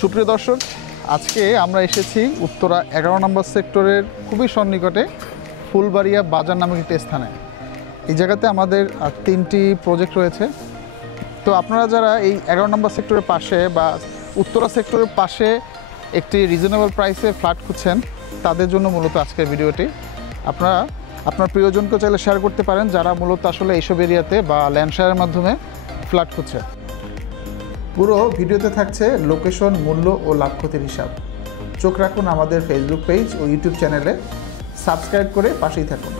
সুপ্রিয় দর্শক, আজকে আমরা এসেছি উত্তরা 11 নম্বর সেক্টরের খুবই সন্নিকটে ফুলবাড়িয়া বাজার নামক একটি স্থানে। এই জায়গাতে আমাদের 3টি প্রজেক্ট রয়েছে। তো আপনারা যারা এই 11 নম্বর সেক্টরের পাশে বা উত্তরা সেক্টরের পাশে একটি রিজনেবল প্রাইসে ফ্ল্যাট খুঁজছেন, তাদের জন্য মূলত আজকের ভিডিওটি। আপনারা আপনার প্রিয়জনকে চাইলে শেয়ার করতে পারেন যারা মূলত আসলে এইসব এরিয়াতে বা ল্যান্ড শেয়ারের মাধ্যমে ফ্ল্যাট খুঁজছে। পুরো ভিডিওতে থাকছে লোকেশন, মূল্য ও লাভ ক্ষতির হিসাব। চোখ রাখুন আমাদের ফেসবুক পেজ ও ইউটিউব চ্যানেলে, সাবস্ক্রাইব করে পাশেই থাকুন।